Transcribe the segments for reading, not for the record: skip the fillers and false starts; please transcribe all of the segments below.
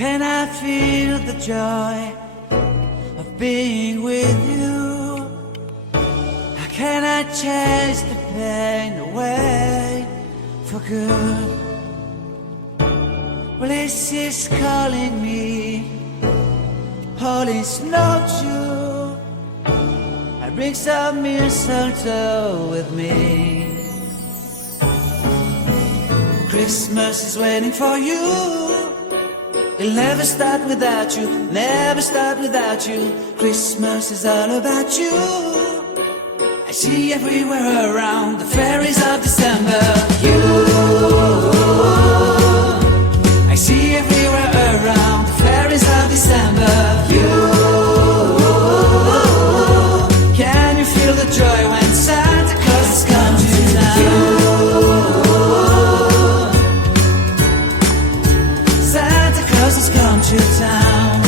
can I feel the joy of being with you? How can I chase the pain away for good? Well, this is calling me, all is not true. I bring some mistletoe with me. Christmas is waiting for you. It'll never start without you, never start without you. Christmas is all about you. I see everywhere around the fairies of December. You, I see everywhere around the fairies of December. You, can you feel the joy when Santa Claus has come to town? Santa Claus has come to town.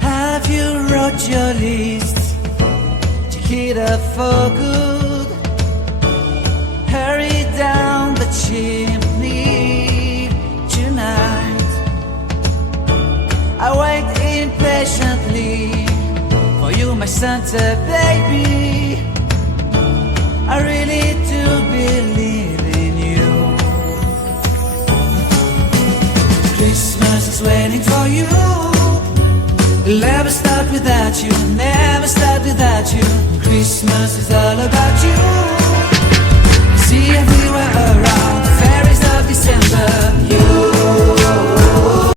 Have you wrote your list? Check it up for good. Hurry down the chimney tonight. I wait impatiently for you, my Santa baby. I really do believe in you. Christmas is waiting for you. It'll never start without you, never start without you. Christmas is all about you. See everywhere around the fairies of December. You